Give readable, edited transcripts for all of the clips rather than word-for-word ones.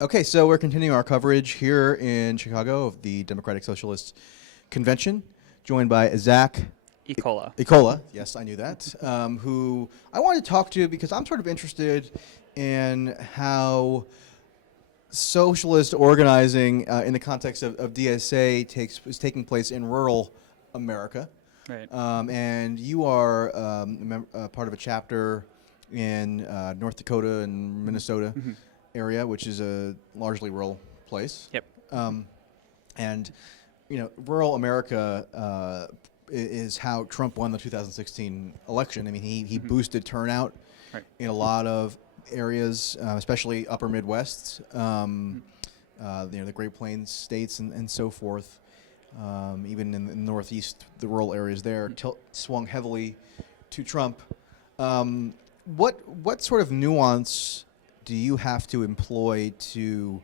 Okay, so we're continuing our coverage here in Chicago of the Democratic Socialist Convention, joined by Zach E. coli. Icola. Yes, I knew that. Who I wanted to talk to because I'm sort of interested in how socialist organizing in the context of DSA is taking place in rural America. Right. And you are part of a chapter in North Dakota and Minnesota Mhm. area, which is a largely rural place. Yep. And rural America is how Trump won the 2016 election. I mean, he boosted turnout Right. in a lot of areas, especially upper Midwest, the Great Plains states and so forth. Even in the Northeast, the rural areas there swung heavily to Trump. What sort of nuance do you have to employ to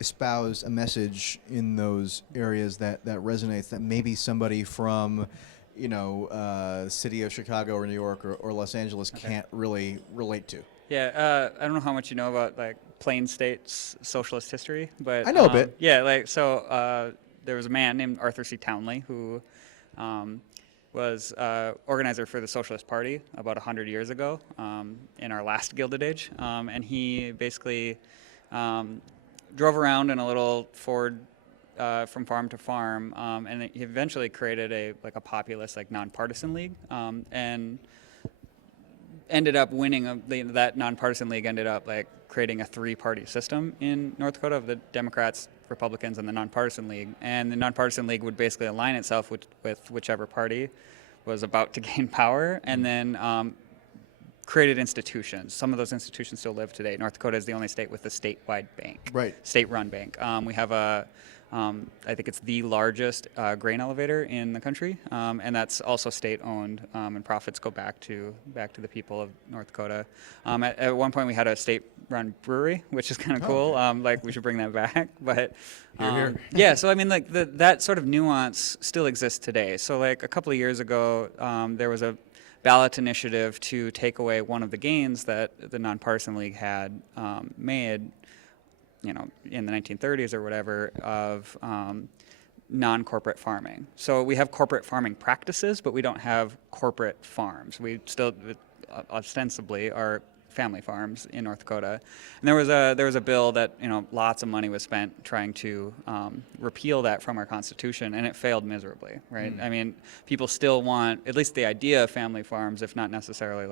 espouse a message in those areas that resonates, that maybe somebody from city of Chicago or New York or Los Angeles can't really relate to? Yeah. I don't know how much you know about like Plain State's socialist history, but I know a bit. Yeah. There was a man named Arthur C. Townley who was organizer for the Socialist Party about 100 years ago, in our last Gilded Age, and he basically drove around in a little Ford from farm to farm, and he eventually created a populist nonpartisan league, and ended up winning. That nonpartisan league ended up creating a three-party system in North Dakota of the Democrats, Republicans, and the nonpartisan league. And the nonpartisan league would basically align itself with whichever party was about to gain power, and then created institutions. Some of those institutions still live today. North Dakota is the only state with a statewide bank, Right. state-run bank. We have I think it's the largest grain elevator in the country, and that's also state-owned, and profits go back to the people of North Dakota. At one point, we had a state-run brewery, which is kind of cool. Okay. We should bring that back. But Hear, hear. yeah, so I mean, that sort of nuance still exists today. So a couple of years ago, there was a ballot initiative to take away one of the gains that the Nonpartisan League had made, in the 1930s or whatever, of non-corporate farming. So we have corporate farming practices, but we don't have corporate farms. We still ostensibly are family farms in North Dakota. And there was a bill that lots of money was spent trying to repeal that from our Constitution, and it failed miserably. Right? I mean, people still want at least the idea of family farms, if not necessarily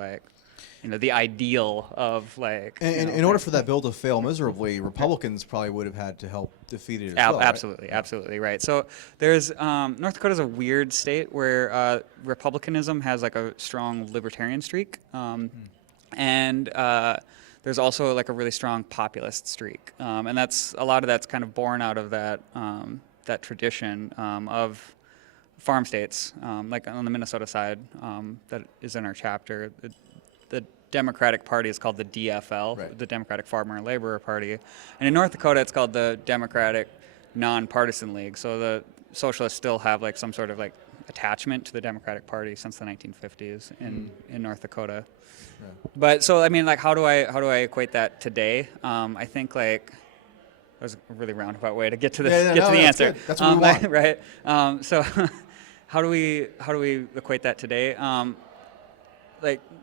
the ideal of In order for that bill to fail miserably, Republicans probably would have had to help defeat it as well. Absolutely, right? absolutely right. So there's North Dakota's a weird state where republicanism has a strong libertarian streak, and there's also a really strong populist streak, and a lot of that's kind of born out of that tradition of farm states, like on the Minnesota side, that is in our chapter. The Democratic Party is called the DFL, Right. the Democratic Farmer and Laborer Party. And in North Dakota, it's called the Democratic Nonpartisan League. So the socialists still have some sort of attachment to the Democratic Party since the 1950s in North Dakota. Yeah. But so I mean, how do I equate that today? I think that was a really roundabout way to get to the answer. Good. That's what we want. Right. So how do we equate that today?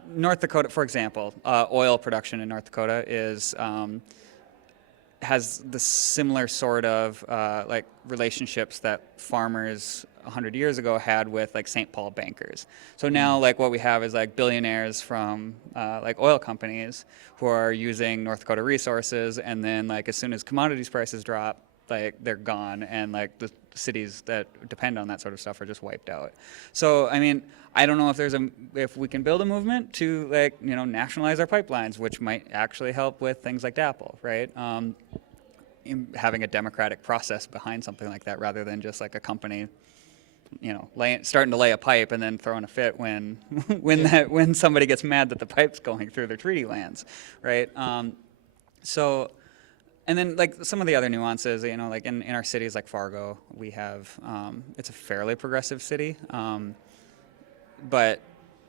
North Dakota, for example, oil production in North Dakota has the similar sort of relationships that farmers 100 years ago had with St. Paul bankers. So now what we have is billionaires from oil companies who are using North Dakota resources, and then as soon as commodities prices drop, they're gone, and the cities that depend on that sort of stuff are just wiped out. So I mean, I don't know if we can build a movement to nationalize our pipelines, which might actually help with things like DAPL, right? Having a democratic process behind something like that, rather than just a company starting to lay a pipe and then throwing a fit when somebody gets mad that the pipe's going through their treaty lands, right? And then some of the other nuances, in our cities like Fargo, we have, it's a fairly progressive city, but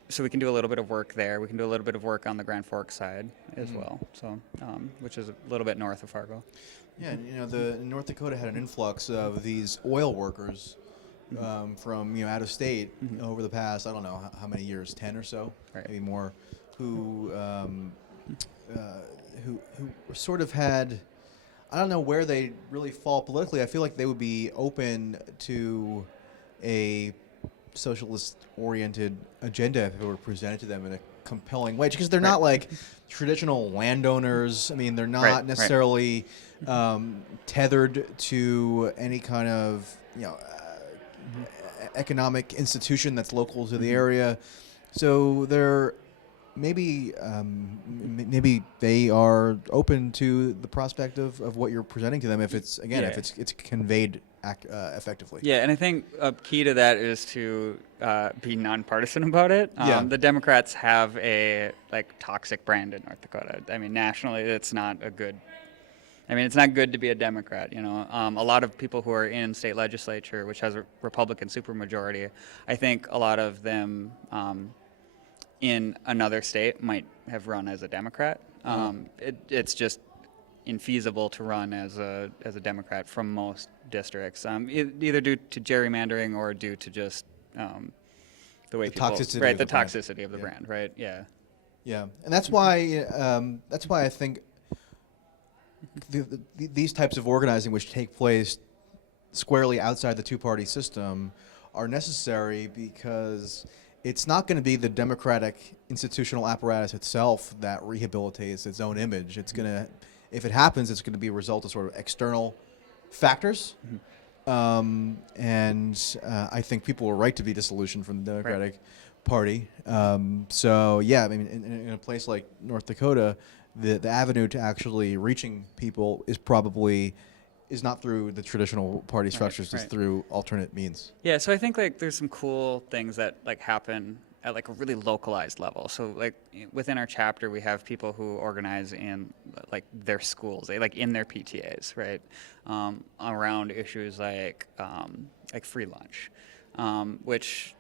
so we can do a little bit of work there. We can do a little bit of work on the Grand Forks side as Mm-hmm. well. So, which is a little bit north of Fargo. Yeah, and, the North Dakota had an influx of these oil workers from out of state over the past, I don't know how many years, 10 or so, Right. maybe more, who sort of had, I don't know where they really fall politically. I feel like they would be open to a socialist-oriented agenda if it were presented to them in a compelling way, because they're not like traditional landowners. I mean, they're not Right. necessarily tethered to any kind of economic institution that's local to the area. So they're maybe they are open to the prospect of what you're presenting to them if it's if Yeah. it's conveyed effectively. Yeah, and I think a key to that is to be nonpartisan about it. Yeah. The Democrats have a toxic brand in North Dakota. I mean, nationally, it's not a good. I mean, it's not good to be a Democrat. A lot of people who are in state legislature, which has a Republican supermajority, I think a lot of them in another state might have run as a Democrat. It's just infeasible to run as a Democrat from most districts, either due to gerrymandering or due to just the way people toxicity of the the brand. toxicity of the brand, right? Yeah. Yeah, and that's why I think these types of organizing, which take place squarely outside the two-party system, are necessary, because it's not going to be the democratic institutional apparatus itself that rehabilitates its own image. It's going to, if it happens, it's going to be a result of sort of external factors. And I think people were right to be disillusioned from the Democratic Party. So yeah, I mean, in a place like North Dakota, the avenue to actually reaching people is not through the traditional party structures. It's through alternate means. Yeah, so I think there's some cool things that happen at a really localized level. So within our chapter, we have people who organize in their schools, in their PTAs, right, around issues like free lunch, which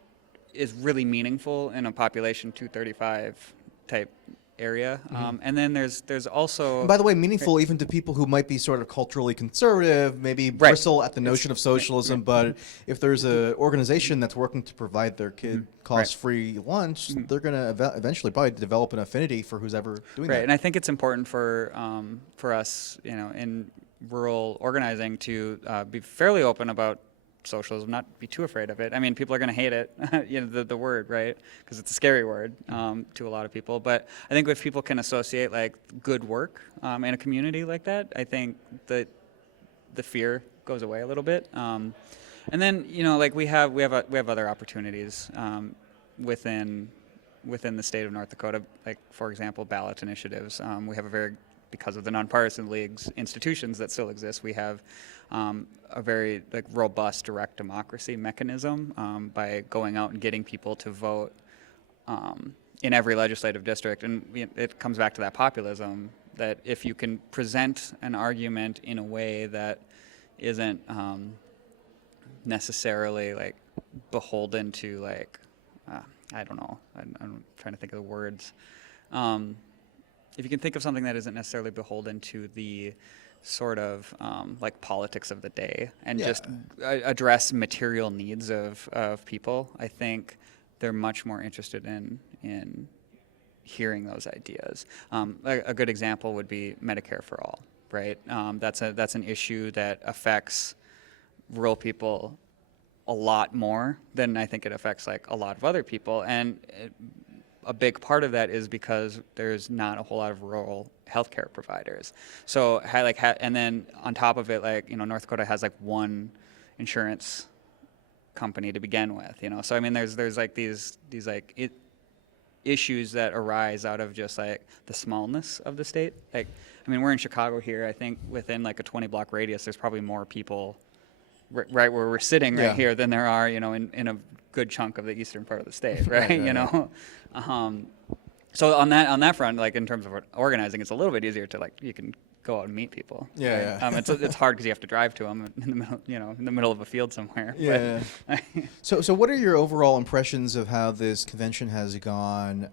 is really meaningful in a population 235 type area. And then there's also, And by the way, meaningful even to people who might be sort of culturally conservative, maybe bristle at the notion of socialism, but if there's an organization that's working to provide their kid cost-free lunch, they're going to eventually probably develop an affinity for who's ever doing that. And I think it's important for us, in rural organizing to be fairly open about socialism, not be too afraid of it. I mean, people are going to hate it, the word, right? Because it's a scary word to a lot of people. But I think if people can associate good work in a community like that, I think that the fear goes away a little bit. And then we have other opportunities within the state of North Dakota, for example, ballot initiatives. We have because of the nonpartisan leagues institutions that still exist, we have a very robust direct democracy mechanism by going out and getting people to vote in every legislative district. And it comes back to that populism, that if you can present an argument in a way that isn't necessarily beholden to I don't know, I'm trying to think of the words. If you can think of something that isn't necessarily beholden to the sort of politics of the day and just address material needs of people, I think they're much more interested in hearing those ideas. A good example would be Medicare for all, right? That's an issue that affects rural people a lot more than I think it affects a lot of other people, and a big part of that is because there's not a whole lot of rural healthcare providers. So, and then on top of it, North Dakota has one insurance company to begin with. So I mean, there's these issues that arise out of just the smallness of the state. I mean, we're in Chicago here. I think within a 20-block radius, there's probably more people right where we're sitting here than there are, in a good chunk of the eastern part of the state, right? So on that front, in terms of organizing, it's a little bit easier to you can go out and meet people. Yeah, yeah. It's hard because you have to drive to them in the middle, in the middle of a field somewhere. Yeah. But So what are your overall impressions of how this convention has gone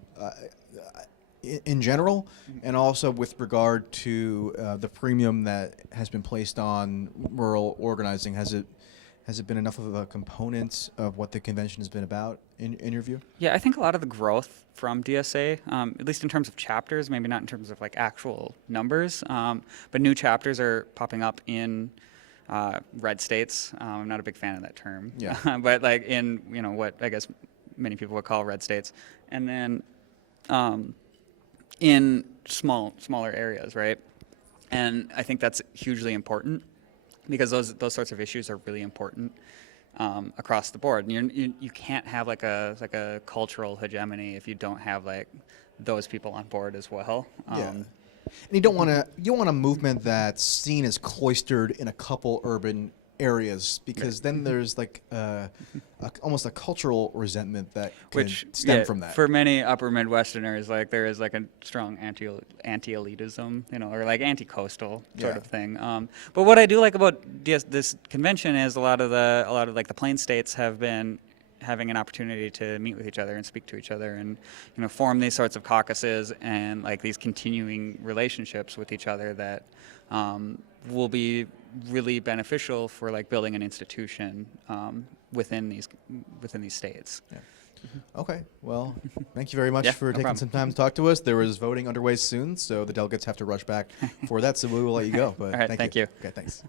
in general, and also with regard to the premium that has been placed on rural organizing? Has it been enough of a component of what the convention has been about, in your view? Yeah, I think a lot of the growth from DSA, at least in terms of chapters, maybe not in terms of like actual numbers, but new chapters are popping up in red states. I'm not a big fan of that term, Yeah. but like in what I guess many people would call red states, and then in smaller areas, right? And I think that's hugely important because those sorts of issues are really important across the board. And you can't have like a cultural hegemony if you don't have like those people on board as well. Yeah. And you don't want a movement that's seen as cloistered in a couple urban areas, because then there's like almost a cultural resentment that can stem from that. For many upper Midwesterners, like there is like a strong anti-elitism, or like anti-coastal sort of thing. But what I do like about this convention is a lot of like the Plain States have been having an opportunity to meet with each other and speak to each other and form these sorts of caucuses and like these continuing relationships with each other that will be really beneficial for like building an institution within these states. Yeah. Okay. Well, thank you very much for taking problem. some time to talk to us. There is voting underway soon, so the delegates have to rush back for that. So we will let you go. But All right, thank you. Okay. Thanks.